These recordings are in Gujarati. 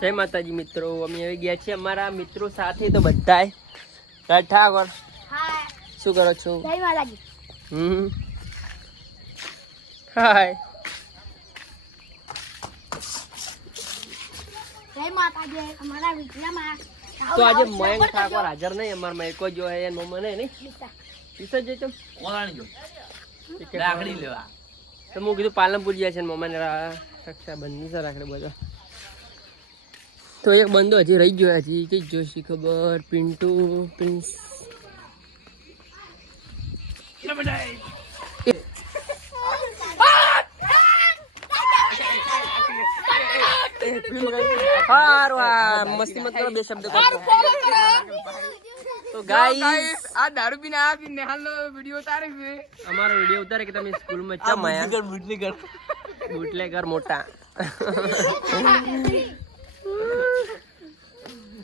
જય માતાજી મિત્રો અમે આવી ગયા છીએ અમારા મિત્રો સાથે તો બધાય. રાજ ઠાકોર શું કરો છો? જય માતાજી. હમ. હાય. જય માતાજી અમારા વિટલામાં તો આજે મયંક ઠાકોર હાજર નહીં અમાર મયકો જો હે એન મમ્મા નહીં. પીસ જ જો. લાકડી લેવા. તો હું કીધું પાલનપુર ગયા છે ને રા- રક્ષાબંધન છે રાખડે બધો તો એક બંદો હજી રહી ગયો હજી કઈ જોશી ખબર? પિન્ટુ પ્રિન્સ. આ મસ્તી મત કરો બે શબ્દ તો ગાઈસ આ દારૂ પીને આ પીને નિહાલનો વિડિયો ઉતારે છે. અમારો વીડિયો ઉતારે કે તમે સ્કૂલમાં ચમ આયા બુટલીગર મોટા.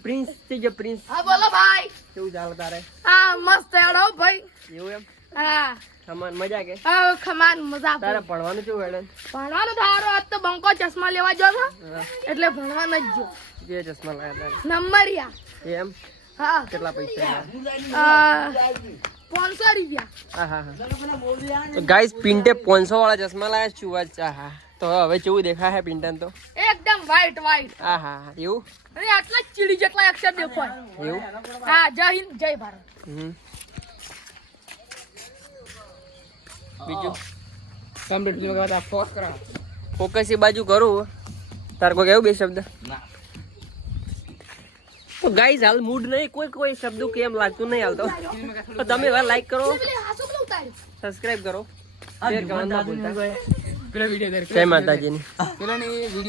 પ્રિન્સ થઈ ગયો પ્રિન્સ હા બોલો ભાઈ. કેવું ચાલે તારે? હા મસ્ત હેડો ભાઈ. એવું એમ? હા. ખમાન મજા કે? હા ખમાન મજા તારે ભણવાનું કેવું હેડે? ભણવાનું ધારો આજ તો બંકો ચશ્મા લેવા જો એટલે ભણવાનું જ જો જે ચશ્મા લાયા તારે. નંબરિયા. એમ? હા. કેટલા પૈસા તો ગાઈસ પિન્ટે પાંચસો વાળા ચશ્મા લાયા છું આજ હા તો હવે કેવું દેખાય હે પિન્ટન તો? એકદમ વ્હાઈટ વ્હાઈટ હા એવું? અરે આટલા ચીડી જેટલા અક્ષર દેખાય. એવું? હા જય હિન્દ જય ભારત. હમ. બીજું? કમ્પ્લીટ ફોકસ એ બાજુ કરું. તાર કોઈ કેવું બે શબ્દ? ના. તો ગાઈઝ હાલ મૂડ નહીં. કોઈ કોઈ શબ્દ કેમ લાગતું નહીં હાલ તો. તો તમે વાર લાઈક કરો. સબસ્ક્રાઇબ કરો. શેર કરવાનું જય. માતાજીની. પેલા ની વિડિયો